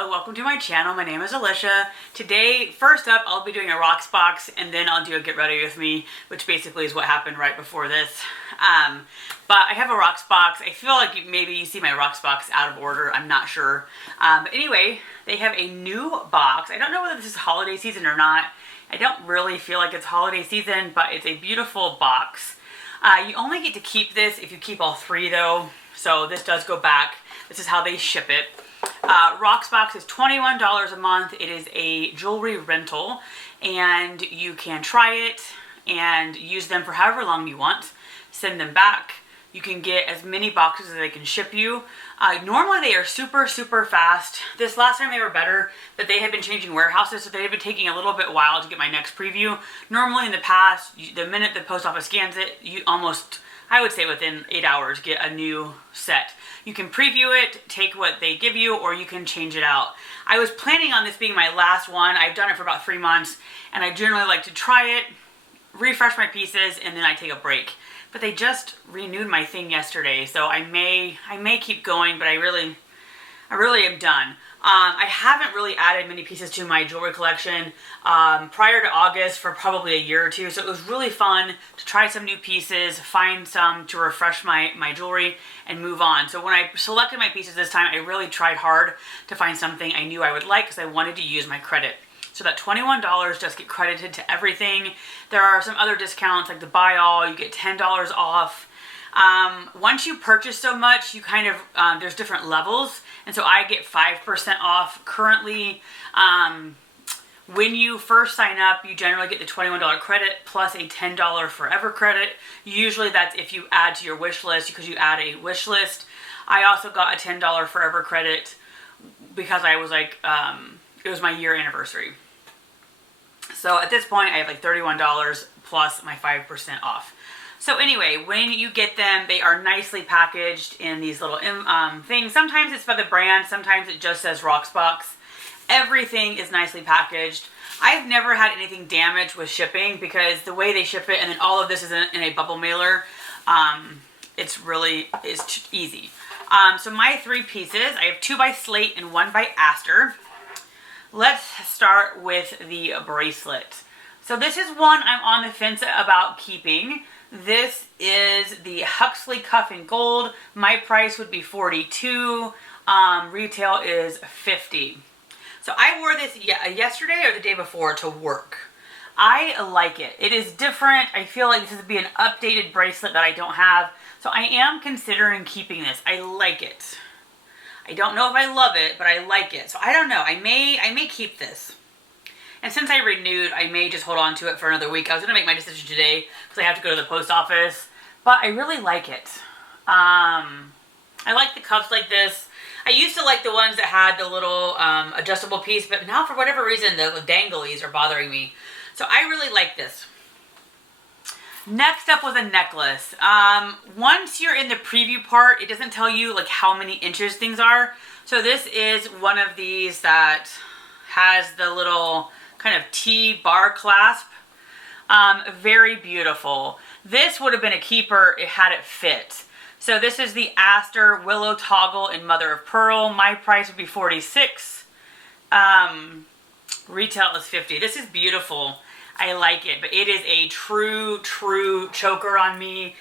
Hello, welcome to my channel. My name is Alicia. Today, first up, I'll be doing a Rocksbox and then I'll do a get ready with me, which basically is what happened right before this. But I have a Rocksbox. I feel like maybe you see my Rocksbox out of order. I'm not sure. But anyway, they have a new box. I don't know whether this is holiday season or not. I don't really feel like it's holiday season, but it's a beautiful box. You only get to keep this if you keep all three though. So this does go back. This is how they ship it. Rocksbox is $21 a month. It is a jewelry rental and you can try it and use them for however long you want. Send them back. You can get as many boxes as they can ship you. Normally they are super fast. This last time they were better, but they had been changing warehouses, so they had been taking a little bit while to get my next preview. Normally in the past, the minute the post office scans it, you almost, I would say within 8 hours, get a new set. You can preview it, take what they give you, or you can change it out. I was planning on this being my last one. I've done it for about 3 months, and I generally like to try it, refresh my pieces, and then I take a break. But they just renewed my thing yesterday, so I may keep going, but I really am done. I haven't really added many pieces to my jewelry collection prior to August for probably a year or two, so it was really fun to try some new pieces, find some to refresh my jewelry, and move on. So when I selected my pieces this time, I really tried hard to find something I knew I would like because I wanted to use my credit. So that $21 does get credited to everything. There are some other discounts like the buy all, you get $10 off. Once you purchase so much, you kind of, there's different levels. And so I get 5% off currently. When you first sign up, you generally get the $21 credit plus a $10 forever credit. Usually that's if you add to your wish list because you add a wish list. I also got a $10 forever credit because I was like, it was my year anniversary. So at this point I have like $31 plus my 5% off. So anyway, when you get them, they are nicely packaged in these little things. Sometimes it's by the brand, sometimes it just says Rocksbox. Everything is nicely packaged. I've never had anything damaged with shipping because the way they ship it, and then all of this is in a bubble mailer, it's easy. So my 3 pieces, I have 2 by Slate and 1 by Aster. Let's start with the bracelet. So this is one I'm on the fence about keeping. This is the Luxely cuff in gold. My price would be $42. Retail is $50. So I wore this yesterday or the day before to work. I like it. It is different. I feel like this would be an updated bracelet that I don't have. So I am considering keeping this. I like it. I don't know if I love it, but I like it. So I don't know. I may keep this. And since I renewed, I may just hold on to it for another week. I was going to make my decision today because I have to go to the post office. But I really like it. I like the cuffs like this. I used to like the ones that had the little adjustable piece, but now for whatever reason, the danglies are bothering me. So I really like this. Next up was a necklace. Once you're in the preview part, it doesn't tell you like how many inches things are. So this is one of these that has the little kind of T-bar clasp. Very beautiful. This would have been a keeper had it fit. So this is the Aster Willow Toggle in Mother of Pearl. My price would be $46. Retail is $50. This is beautiful. I like it, but it is a true choker on me.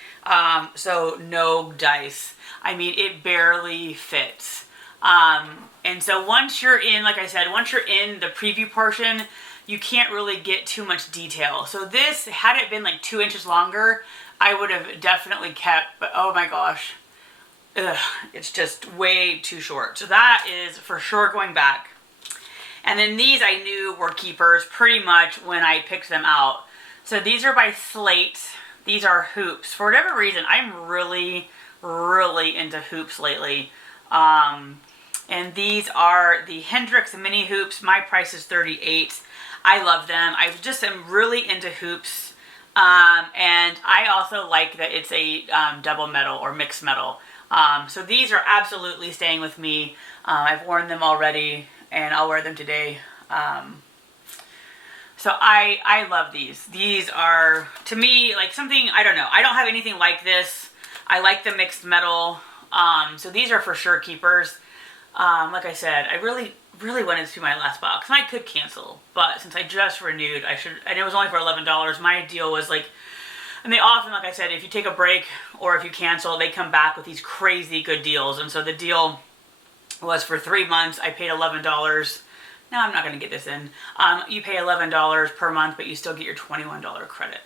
So no dice. I mean, it barely fits. And so once you're in, like I said, once you're in the preview portion, you can't really get too much detail. So this, had it been like 2 inches longer, I would have definitely kept, but oh my gosh, it's just way too short. So that is for sure going back. And then these I knew were keepers pretty much when I picked them out. So these are by Slate. These are hoops. For whatever reason, I'm really into hoops lately. And these are the Hendrix mini hoops. My price is $38. I love them. I just am really into hoops. And I also like that it's a double metal or mixed metal. So these are absolutely staying with me. I've worn them already and I'll wear them today. So I love these. These are, to me, like something, I don't know. I don't have anything like this. I like the mixed metal. So these are for sure keepers. Like I said, I really really wanted to do my last box, and I could cancel, but since I just renewed, I should, and it was only for $11. My deal was like, and they often, like I said, if you take a break or if you cancel, they come back with these crazy good deals. And so the deal was for 3 months. I paid $11. Now I'm not going to get this in. You pay $11 per month, but you still get your $21 credit.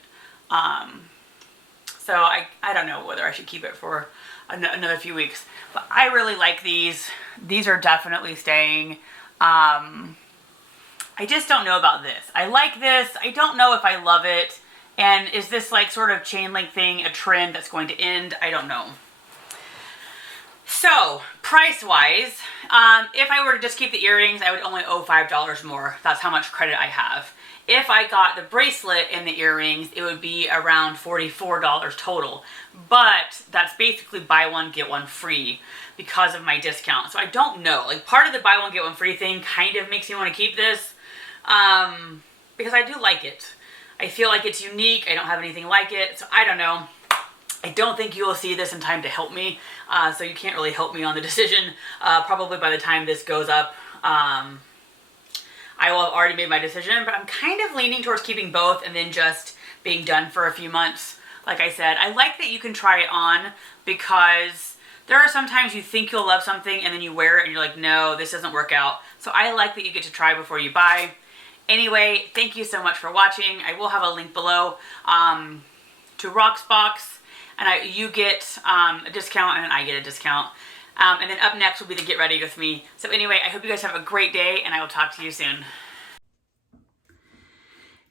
So I don't know whether I should keep it for another few weeks. But I really like these. These are definitely staying. I just don't know about this. I like this. I don't know if I love it. And is this like sort of chain link thing a trend that's going to end? I don't know. So, price-wise, if I were to just keep the earrings, I would only owe $5 more. That's how much credit I have. If I got the bracelet and the earrings, it would be around $44 total. But that's basically buy one, get one free because of my discount. So I don't know. Like, part of the buy one, get one free thing kind of makes me want to keep this because I do like it. I feel like it's unique. I don't have anything like it. So I don't know. I don't think you will see this in time to help me. So you can't really help me on the decision. Probably by the time this goes up, I will have already made my decision. But I'm kind of leaning towards keeping both and then just being done for a few months. Like I said, I like that you can try it on because there are sometimes you think you'll love something and then you wear it and you're like, no, this doesn't work out. So I like that you get to try before you buy. Anyway, thank you so much for watching. I will have a link below to Rocksbox, and you get a discount and I get a discount. And then up next will be the Get Ready With Me. So anyway, I hope you guys have a great day, and I will talk to you soon.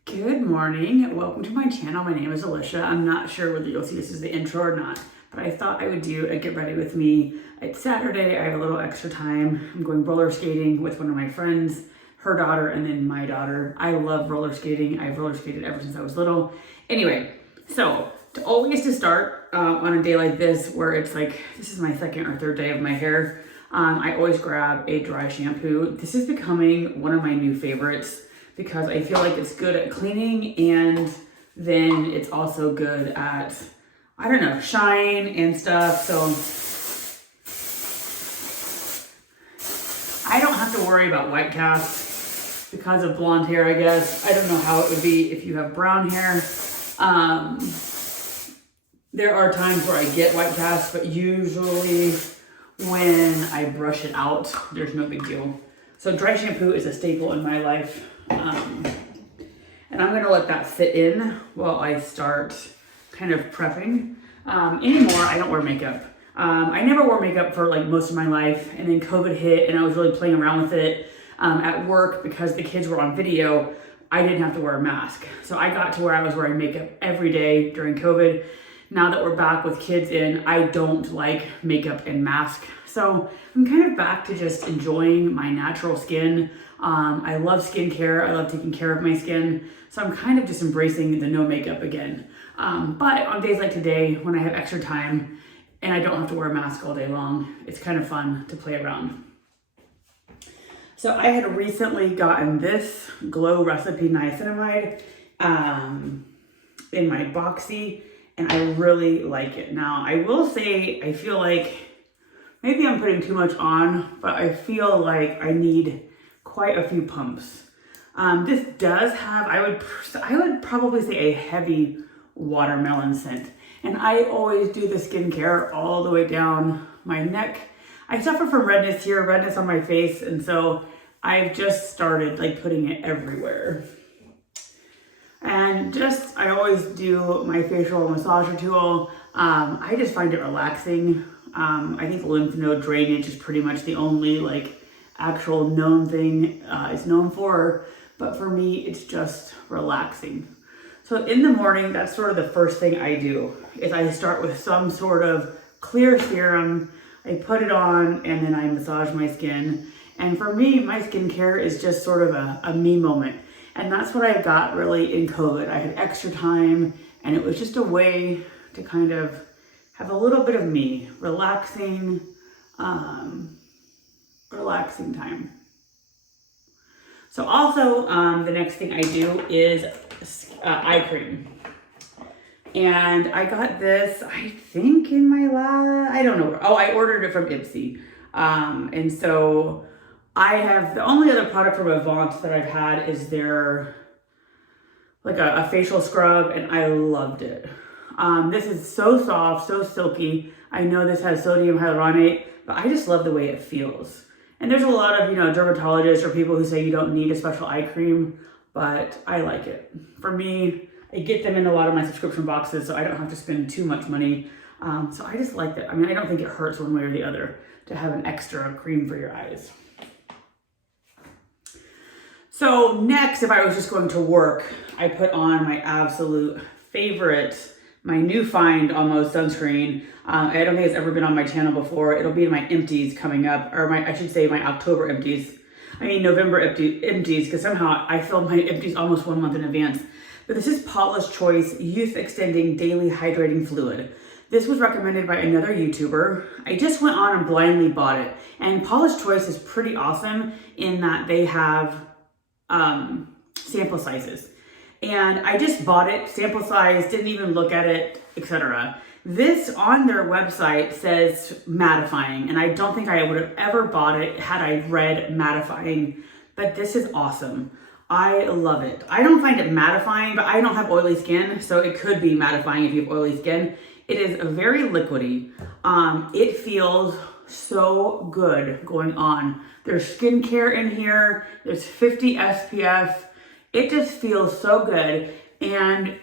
Good morning. Welcome to my channel. My name is Alicia. I'm not sure whether you'll see this as the intro or not, but I thought I would do a Get Ready With Me. It's Saturday. I have a little extra time. I'm going roller skating with one of my friends, her daughter, and then my daughter. I love roller skating. I've roller skated ever since I was little. Anyway, so to start on a day like this where it's like, this is my second or third day of my hair, I always grab a dry shampoo. This is becoming one of my new favorites because I feel like it's good at cleaning and then it's also good at, I don't know, shine and stuff. So I don't have to worry about white cast because of blonde hair, I guess. I don't know how it would be if you have brown hair. There are times where I get white cast, but usually when I brush it out, there's no big deal. So dry shampoo is a staple in my life. And I'm gonna let that sit in while I start kind of prepping. Anymore, I don't wear makeup. I never wore makeup for like most of my life, and then COVID hit and I was really playing around with it at work because the kids were on video. I didn't have to wear a mask. So I got to where I was wearing makeup every day during COVID. Now that we're back with kids in, I don't like makeup and mask. So I'm kind of back to just enjoying my natural skin. I love skincare. I love taking care of my skin. So I'm kind of just embracing the no makeup again. But on days like today, when I have extra time and I don't have to wear a mask all day long, it's kind of fun to play around. So I had recently gotten this Glow Recipe Niacinamide in my Boxy, and I really like it. Now, I will say, I feel like maybe I'm putting too much on, but I feel like I need quite a few pumps. This does have, I would probably say a heavy watermelon scent. And I always do the skincare all the way down my neck. I suffer from redness here, redness on my face, and so I've just started like putting it everywhere. And just, I always do my facial massager tool. I just find it relaxing. I think lymph node drainage is pretty much the only like actual known thing it's known for, but for me, it's just relaxing. So in the morning, that's sort of the first thing I do, is I start with some sort of clear serum. I put it on and then I massage my skin. And for me, my skincare is just sort of a me moment. And that's what I got really in COVID. I had extra time and it was just a way to kind of have a little bit of me, relaxing time. So also the next thing I do is eye cream. And I got this, I think in my I don't know. Oh, I ordered it from Ipsy. And so the only other product from Avant that I've had is their, like a facial scrub, and I loved it. This is so soft, so silky. I know this has sodium hyaluronate, but I just love the way it feels. And there's a lot of, dermatologists or people who say you don't need a special eye cream, but I like it. For me, I get them in a lot of my subscription boxes, so I don't have to spend too much money. So I just like that. I mean, I don't think it hurts one way or the other to have an extra cream for your eyes. So next, if I was just going to work, I put on my absolute favorite, my new find almost sunscreen. I don't think it's ever been on my channel before. It'll be in my empties coming up, or I should say my October empties. I mean November empties, because somehow I film my empties almost 1 month in advance. But this is Paula's Choice Youth Extending Daily Hydrating Fluid. This was recommended by another YouTuber. I just went on and blindly bought it. And Paula's Choice is pretty awesome in that they have sample sizes. And I just bought it, sample size, didn't even look at it, etc. This on their website says mattifying, and I don't think I would have ever bought it had I read mattifying, but this is awesome. I love it. I don't find it mattifying, but I don't have oily skin, so it could be mattifying if you have oily skin. It is very liquidy. It feels so good going on. There's skincare in here. There's 50 SPF. It just feels so good. And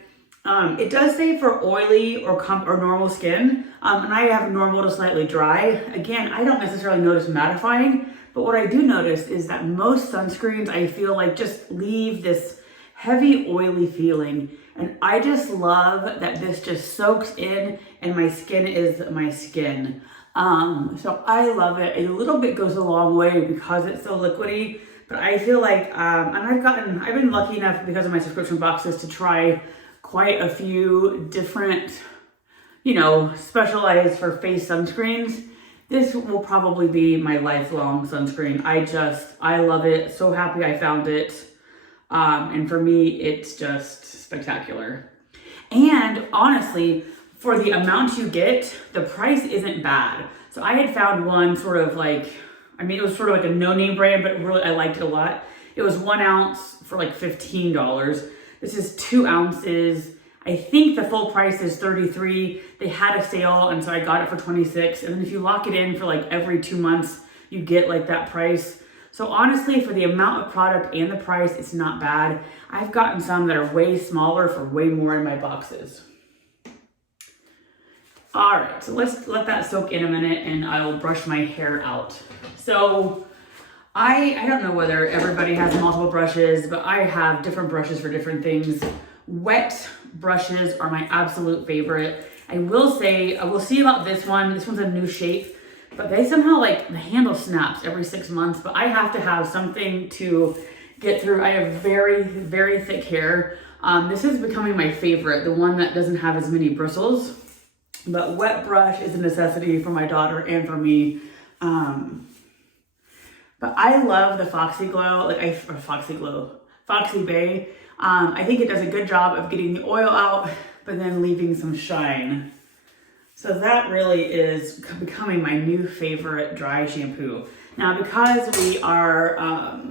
it does say for oily or normal skin. And I have normal to slightly dry. Again, I don't necessarily notice mattifying, but what I do notice is that most sunscreens I feel like just leave this heavy oily feeling. And I just love that this just soaks in and my skin is my skin. So I love it. A little bit goes a long way because it's so liquidy, but I feel like, and I've been lucky enough because of my subscription boxes to try quite a few different, specialized for face sunscreens. This will probably be my lifelong sunscreen. I love it. So happy I found it. And for me, it's just spectacular. And honestly, for the amount you get, the price isn't bad. So I had found one sort of like, it was sort of like a no-name brand, but really I liked it a lot. It was 1 ounce for like $15. This is 2 ounces. I think the full price is $33. They had a sale, and so I got it for $26. And then if you lock it in for like every 2 months, you get like that price. So honestly, for the amount of product and the price, it's not bad. I've gotten some that are way smaller for way more in my boxes. All right, so let's let that soak in a minute and I'll brush my hair out. So I don't know whether everybody has multiple brushes, but I have different brushes for different things. Wet brushes are my absolute favorite. I will say, we'll see about this one. This one's a new shape, but they somehow the handle snaps every 6 months, but I have to have something to get through. I have very, very thick hair. This is becoming my favorite, the one that doesn't have as many bristles. But wet brush is a necessity for my daughter and for me. But I love the Foxy Glow, Foxy Bay. I think it does a good job of getting the oil out, but then leaving some shine. So that really is becoming my new favorite dry shampoo. Now, because we are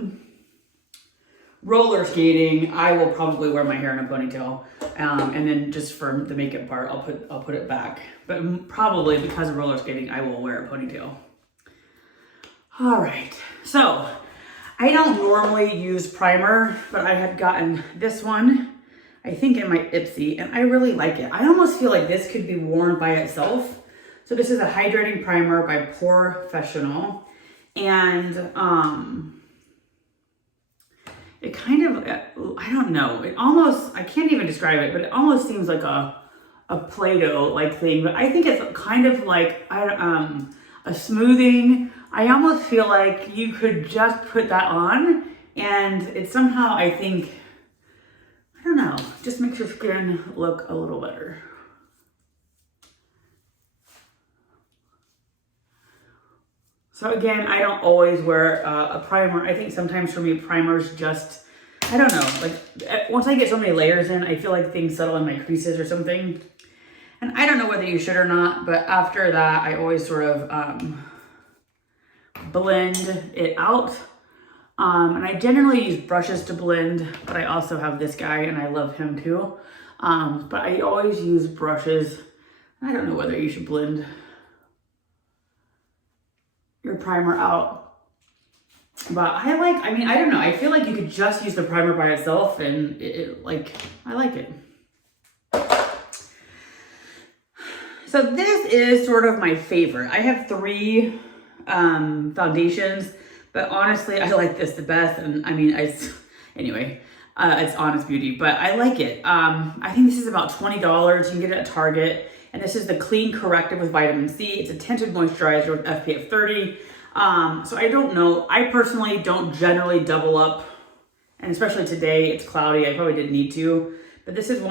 roller skating, I will probably wear my hair in a ponytail. And then just for the makeup part, I'll put it back. But probably because of roller skating, I will wear a ponytail. All right, so I don't normally use primer, but I had gotten this one, I think in my Ipsy, and I really like it. I almost feel like this could be worn by itself. So this is a Hydrating Primer by Professional, and it kind of, I don't know, it almost, I can't even describe it, but it almost seems like a Play-Doh like thing, but I think it's kind of like a smoothing. I almost feel like you could just put that on and it somehow, I think, I don't know, just makes your skin look a little better. So again, I don't always wear a primer. I think sometimes for me, primers just, I don't know, once I get so many layers in, I feel like things settle in my creases or something. And I don't know whether you should or not, but after that, I always sort of blend it out. And I generally use brushes to blend, but I also have this guy and I love him too. But I always use brushes. I don't know whether you should blend your primer out. But I don't know. I feel like you could just use the primer by itself and I like it. So this is sort of my favorite. I have 3 foundations, but honestly, I like this the best. And I mean, anyway, it's Honest Beauty, but I like it. I think this is about $20. You can get it at Target. And this is the Clean Corrective with Vitamin C. It's a tinted moisturizer with SPF 30. So I don't know. I personally don't generally double up. And especially today, it's cloudy. I probably didn't need to. But this is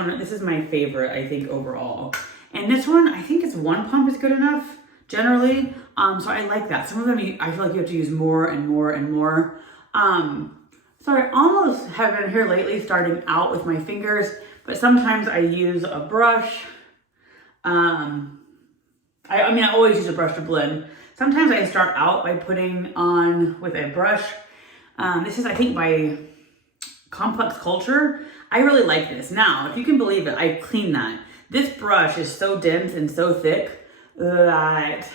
my favorite, I think, overall. And this one, I think it's 1 pump is good enough, generally. So I like that. Some of them, I feel like you have to use more and more and more. So I almost have been here lately starting out with my fingers, but sometimes I use a brush. I always use a brush to blend. Sometimes I start out by putting on with a brush. This is, I think, by Complex Culture. I really like this. Now, if you can believe it, I clean that. This brush is so dense and so thick that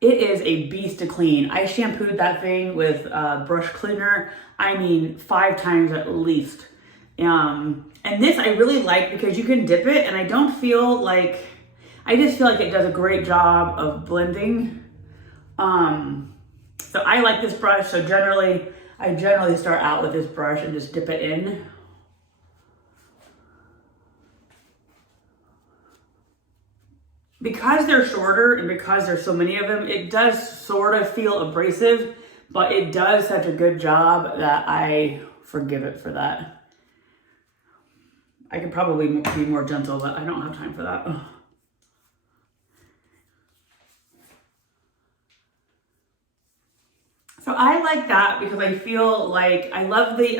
it is a beast to clean. I shampooed that thing with a brush cleaner, 5 times at least. And this I really like because you can dip it and I just feel like it does a great job of blending. So I like this brush. So I generally start out with this brush and just dip it in. Because they're shorter and because there's so many of them, it does sort of feel abrasive, but it does such a good job that I forgive it for that. I could probably be more gentle, but I don't have time for that. Ugh. So I like that because I feel like I love the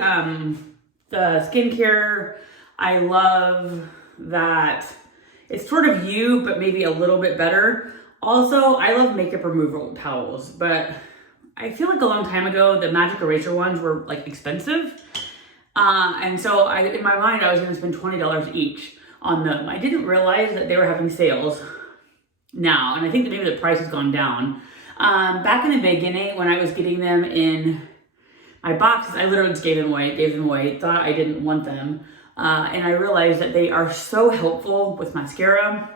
skincare. I love that it's sort of you, but maybe a little bit better. Also, I love makeup removal towels, but I feel like a long time ago, the magic eraser ones were like expensive. And so in my mind, I was gonna spend $20 each on them. I didn't realize that they were having sales now. And I think that maybe the price has gone down. Back in the beginning, when I was getting them in my boxes, I literally just gave them away, thought I didn't want them. And I realized that they are so helpful with mascara.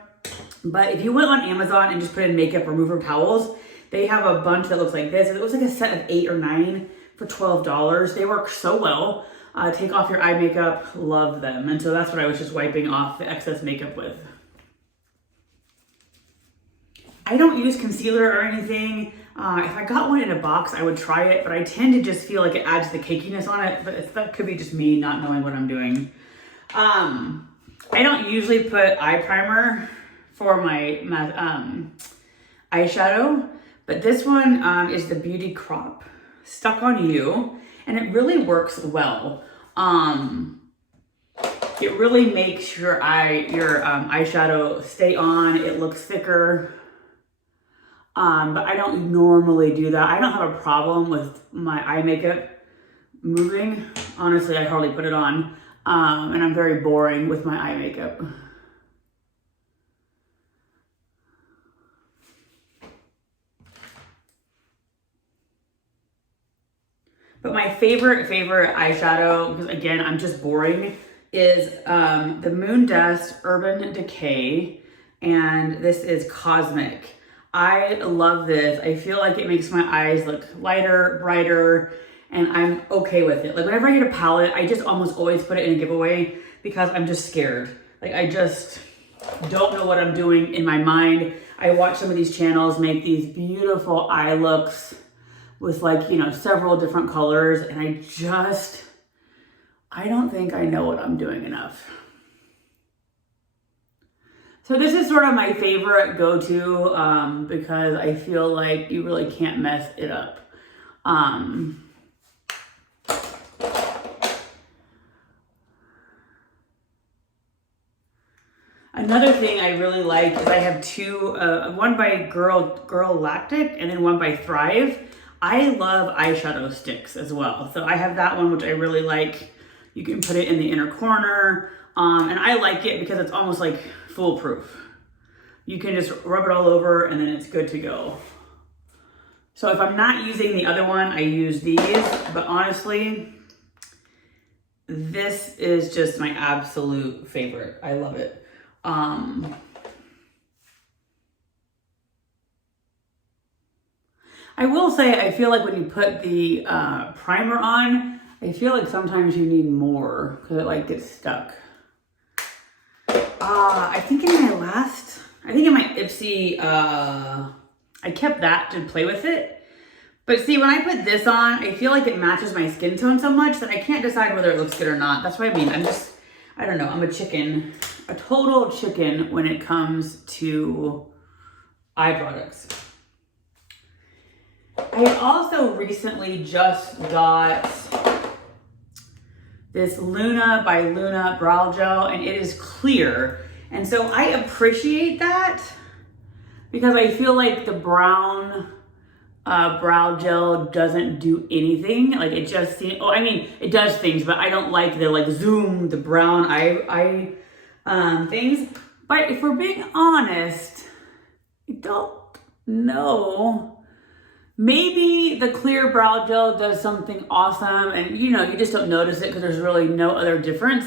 But if you went on Amazon and just put in makeup remover towels, they have a bunch that looks like this. It was like a set of 8 or 9 for $12. They work so well. Take off your eye makeup, love them. And so that's what I was just wiping off the excess makeup with. I don't use concealer or anything. If I got one in a box, I would try it, but I tend to just feel like it adds the cakiness on it, but that could be just me not knowing what I'm doing. I don't usually put eye primer for my eyeshadow, but this one is the Beauty Crop Stuck on You, and it really works well. It really makes your eyeshadow stay on. It looks thicker. But I don't normally do that. I don't have a problem with my eye makeup moving. Honestly, I hardly put it on. And I'm very boring with my eye makeup. But my favorite eyeshadow, because again, I'm just boring, is the Moon Dust Urban Decay. And this is Cosmic. I love this. I feel like it makes my eyes look lighter, brighter, and I'm okay with it. Like whenever I get a palette, I just almost always put it in a giveaway because I'm just scared. Like I just don't know what I'm doing in my mind. I watch some of these channels make these beautiful eye looks with like, several different colors, and I don't think I know what I'm doing enough. So this is sort of my favorite go-to because I feel like you really can't mess it up. Another thing I really like is I have two, one by Girl Lactic and then one by Thrive. I love eyeshadow sticks as well. So I have that one, which I really like. You can put it in the inner corner. And I like it because it's almost like foolproof. You can just rub it all over and then it's good to go. So if I'm not using the other one, I use these, but honestly, this is just my absolute favorite. I love it. I will say, I feel like when you put the primer on, I feel like sometimes you need more because it like gets stuck. I think in my Ipsy, I kept that to play with it. But see, when I put this on, I feel like it matches my skin tone so much that I can't decide whether it looks good or not. That's what I mean. I don't know. I'm a chicken, a total chicken when it comes to eye products. I also recently just got this Luna by Luna brow gel, and it is clear. And so I appreciate that because I feel like the brown brow gel doesn't do anything. Like it just seems, oh, I mean, it does things, but I don't like the like zoom, the brown eye things. But if we're being honest, I don't know. Maybe the clear brow gel does something awesome and you know, you just don't notice it because there's really no other difference.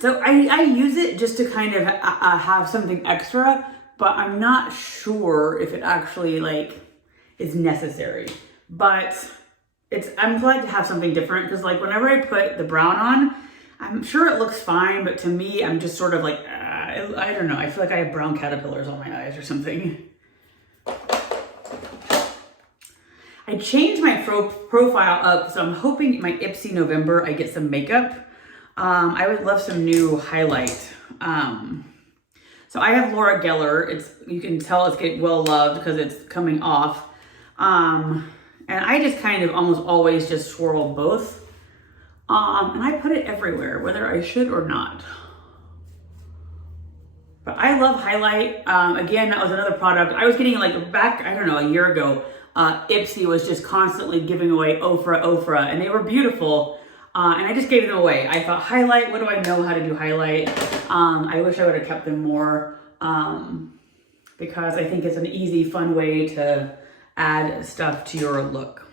So I use it just to kind of have something extra, but I'm not sure if it actually like is necessary. But I'm glad to have something different because like whenever I put the brown on, I'm sure it looks fine, but to me, I'm just sort of like, I don't know. I feel like I have brown caterpillars on my eyes or something. I changed my profile up, so I'm hoping my Ipsy November I get some makeup. I would love some new highlight. So I have Laura Geller. You can tell it's getting well loved because it's coming off. And I just kind of almost always just swirl both. And I put it everywhere, whether I should or not. But I love highlight. Again, that was another product. I was getting like back, I don't know, a year ago, Ipsy was just constantly giving away Ofra, and they were beautiful. And I just gave them away. I thought, highlight, what do I know how to do highlight? I wish I would have kept them more because I think it's an easy, fun way to add stuff to your look.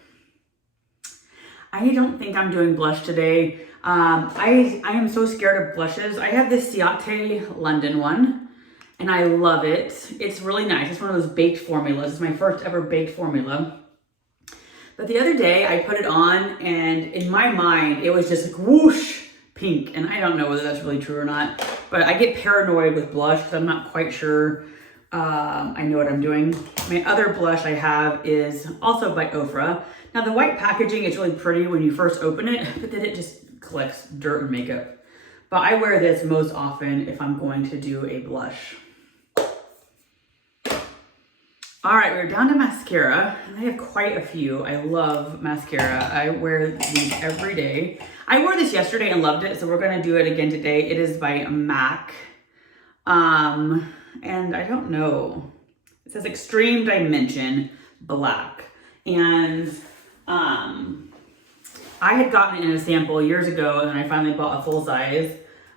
I don't think I'm doing blush today. I am so scared of blushes. I have this Ciate London one. And I love it. It's really nice. It's one of those baked formulas. It's my first ever baked formula. But the other day I put it on and in my mind, it was just like whoosh, pink. And I don't know whether that's really true or not, but I get paranoid with blush because I'm not quite sure I know what I'm doing. My other blush I have is also by Ofra. Now the white packaging is really pretty when you first open it, but then it just collects dirt and makeup. But I wear this most often if I'm going to do a blush. All right, we're down to mascara, and I have quite a few. I love mascara. I wear these every day. I wore this yesterday and loved it, so we're gonna do it again today. It is by MAC, and I don't know. It says Extreme Dimension Black, and I had gotten it in a sample years ago, and I finally bought a full size.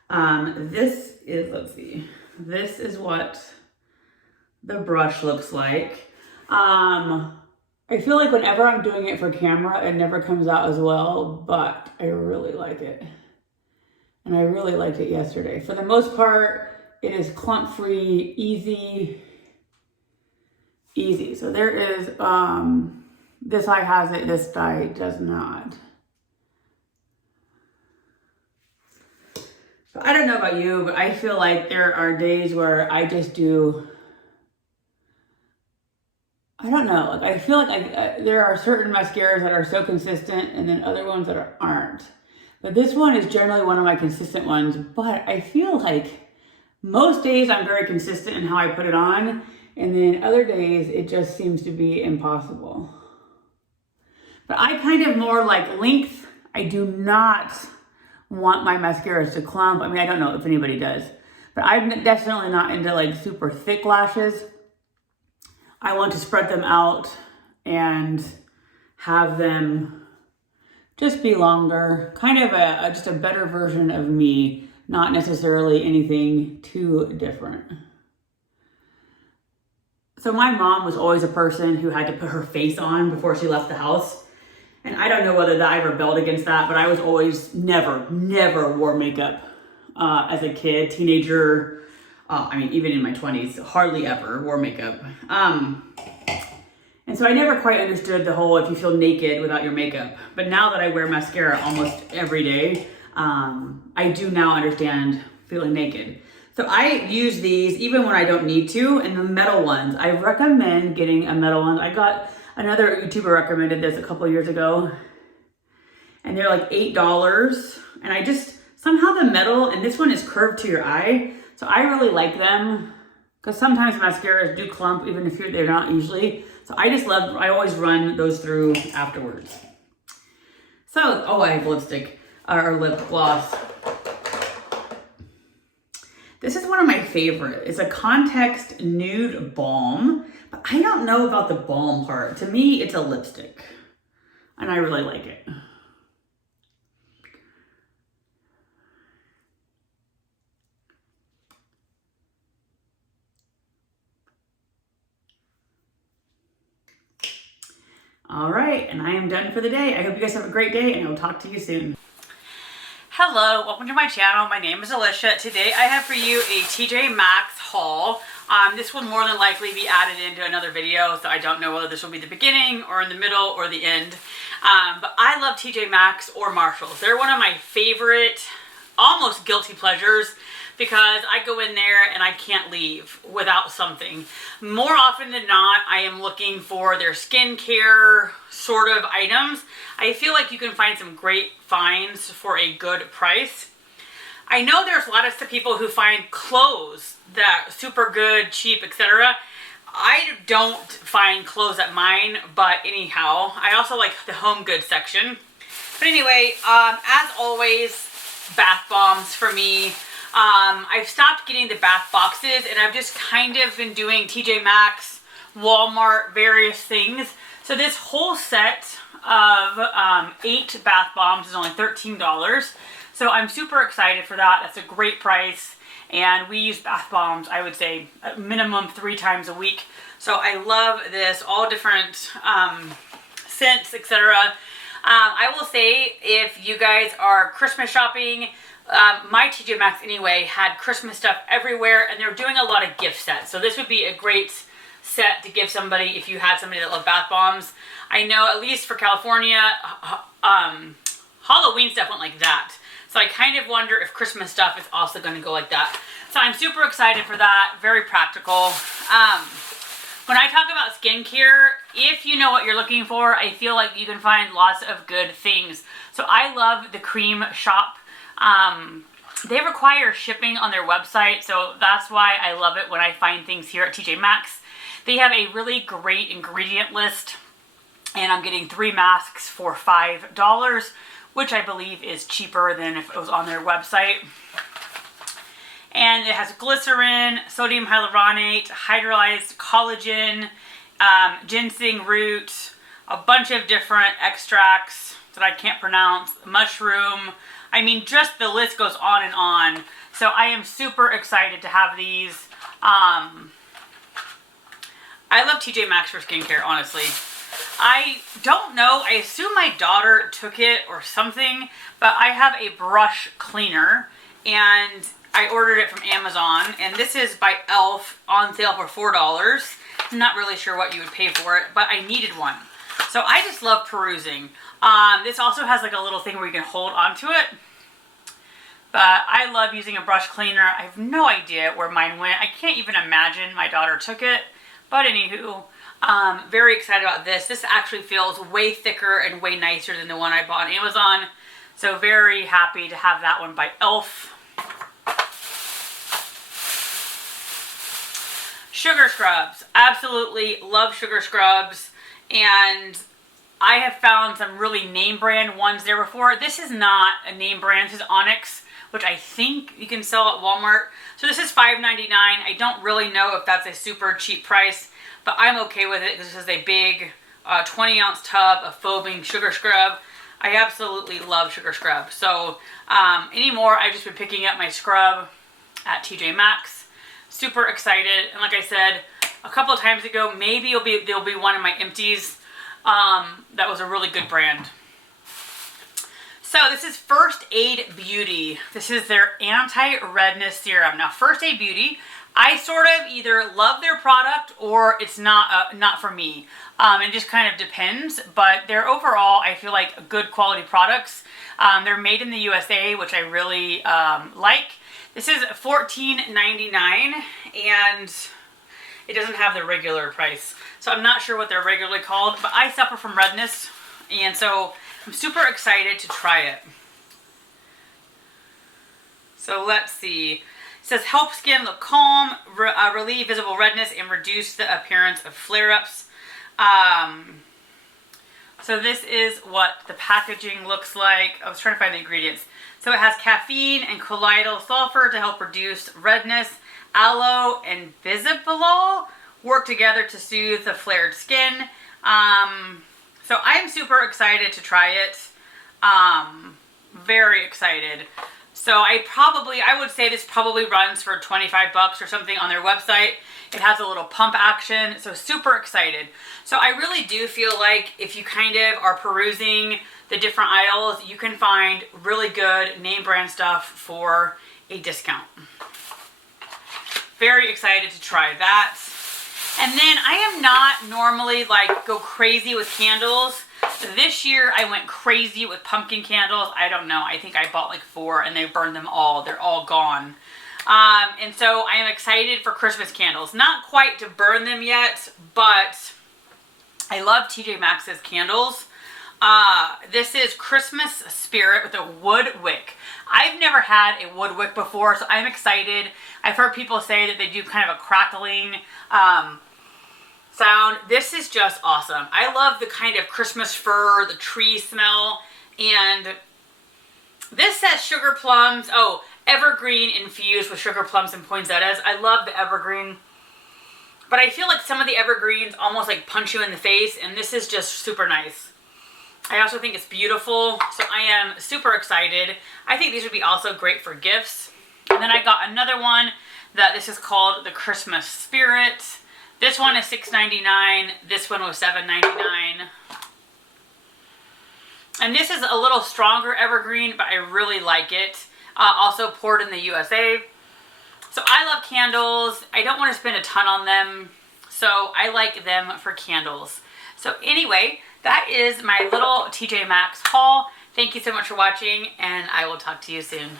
This is, let's see, this is what the brush looks like. I feel like whenever I'm doing it for camera, it never comes out as well, but I really like it. And I really liked it yesterday. For the most part, it is clump-free, easy. So there is, this eye has it, this eye does not. I don't know about you, but I feel like there are days where I just do, I don't know, like I feel like there are certain mascaras that are so consistent and then other ones that aren't. But this one is generally one of my consistent ones, but I feel like most days I'm very consistent in how I put it on, and then other days it just seems to be impossible. But I kind of more like length. I do not want my mascaras to clump. I mean, I don't know if anybody does, but I'm definitely not into like super thick lashes. I want to spread them out and have them just be longer, kind of just a better version of me, not necessarily anything too different. So my mom was always a person who had to put her face on before she left the house. And I don't know whether I rebelled against that, but I was always never wore makeup as a kid, teenager. I mean, even in my 20s, hardly ever wore makeup. And so I never quite understood the whole if you feel naked without your makeup. But now that I wear mascara almost every day, I do now understand feeling naked. So I use these even when I don't need to, and the metal ones. I recommend getting a metal one. I got another YouTuber recommended this a couple years ago, and they're like $8. And I just, somehow the metal, and this one is curved to your eye, so I really like them because sometimes mascaras do clump even if they're not usually. So I always run those through afterwards. So, oh, I have lipstick or lip gloss. This is one of my favorite. It's a Context Nude Balm, but I don't know about the balm part. To me, it's a lipstick, and I really like it. All right, and I am done for the day. I hope you guys have a great day, and I will talk to you soon. Hello, welcome to my channel. My name is Alicia. Today I have for you a TJ Maxx haul. This will more than likely be added into another video, so I don't know whether this will be the beginning or in the middle or the end. But I love TJ Maxx or Marshalls. They're one of my favorite, almost guilty pleasures, because I go in there and I can't leave without something. More often than not, I am looking for their skincare sort of items. I feel like you can find some great finds for a good price. I know there's a lot of people who find clothes that super good, cheap, etc. I don't find clothes at mine, but anyhow, I also like the home goods section. But anyway, as always, bath bombs for me. I've stopped getting the bath boxes, and I've just kind of been doing TJ Maxx, Walmart, various things. So this whole set of 8 bath bombs is only $13. So I'm super excited for that. That's a great price. And we use bath bombs, I would say, at minimum 3 times a week. So I love this, all different scents, etc. I will say, if you guys are Christmas shopping, my TJ Maxx anyway had Christmas stuff everywhere, and they're doing a lot of gift sets. So this would be a great set to give somebody if you had somebody that loved bath bombs. I know at least for California, Halloween stuff went like that. So I kind of wonder if Christmas stuff is also going to go like that. So I'm super excited for that. Very practical. When I talk about skincare, if you know what you're looking for, I feel like you can find lots of good things. So I love the Cream Shop. They require shipping on their website, so that's why I love it when I find things here at TJ Maxx. They have a really great ingredient list, and I'm getting 3 masks for $5, which I believe is cheaper than if it was on their website. And it has glycerin, sodium hyaluronate, hydrolyzed collagen, ginseng root, a bunch of different extracts that I can't pronounce, mushroom. I mean, just the list goes on and on. So I am super excited to have these. I love TJ Maxx for skincare, honestly. I don't know, I assume my daughter took it or something, but I have a brush cleaner, and I ordered it from Amazon, and this is by e.l.f. on sale for $4. I'm not really sure what you would pay for it, but I needed one. So I just love perusing. This also has like a little thing where you can hold onto it. But I love using a brush cleaner. I have no idea where mine went. I can't even imagine my daughter took it. But anywho, very excited about this. This actually feels way thicker and way nicer than the one I bought on Amazon. So very happy to have that one by e.l.f. Sugar scrubs. Absolutely love sugar scrubs. And I have found some really name brand ones there before. This is not a name brand. This is Onyx, which I think you can sell at Walmart. So this is $5.99. I don't really know if that's a super cheap price, but I'm okay with it because this is a big a 20-ounce tub of foaming sugar scrub. I absolutely love sugar scrub. So anymore, I've just been picking up my scrub at TJ Maxx. Super excited. And like I said a couple of times ago, maybe there'll be one of my empties. That was a really good brand. So this is First Aid Beauty. This is their anti-redness serum. Now First Aid Beauty, I sort of either love their product or it's not for me. It just kind of depends, but they're overall, I feel like, good quality products. They're made in the USA, which I really like. This is $14.99 and it doesn't have the regular price. So I'm not sure what they're regularly called, but I suffer from redness, and so I'm super excited to try it. So let's see. It says help skin look calm, relieve visible redness, and reduce the appearance of flare-ups. So this is what the packaging looks like. I was trying to find the ingredients. So it has caffeine and colloidal sulfur to help reduce redness. Aloe and bisabolol work together to soothe the flared skin. So I'm super excited to try it. Very excited. So I would say this probably runs for 25 bucks or something on their website. It has a little pump action, so super excited. So I really do feel like if you kind of are perusing the different aisles, you can find really good name brand stuff for a discount. Very excited to try that. And then I am not normally like go crazy with candles. This year I went crazy with pumpkin candles. I don't know. I think I bought like 4 and they burned them all. They're all gone. And so I am excited for Christmas candles. Not quite to burn them yet, but I love TJ Maxx's candles. This is Christmas Spirit with a wood wick. I've never had a wood wick before, so I'm excited. I've heard people say that they do kind of a crackling sound. This is just awesome. I love the kind of Christmas fir, the tree smell, and this says sugar plums. Oh, evergreen infused with sugar plums and poinsettias. I love the evergreen, but I feel like some of the evergreens almost like punch you in the face, and this is just super nice. I also think it's beautiful, so I am super excited. I think these would be also great for gifts. And then I got another one that this is called the Christmas Spirit. This one is $6.99. This one was $7.99. And this is a little stronger evergreen, but I really like it. Also poured in the USA. So I love candles. I don't want to spend a ton on them, so I like them for candles. So anyway, that is my little TJ Maxx haul. Thank you so much for watching, and I will talk to you soon.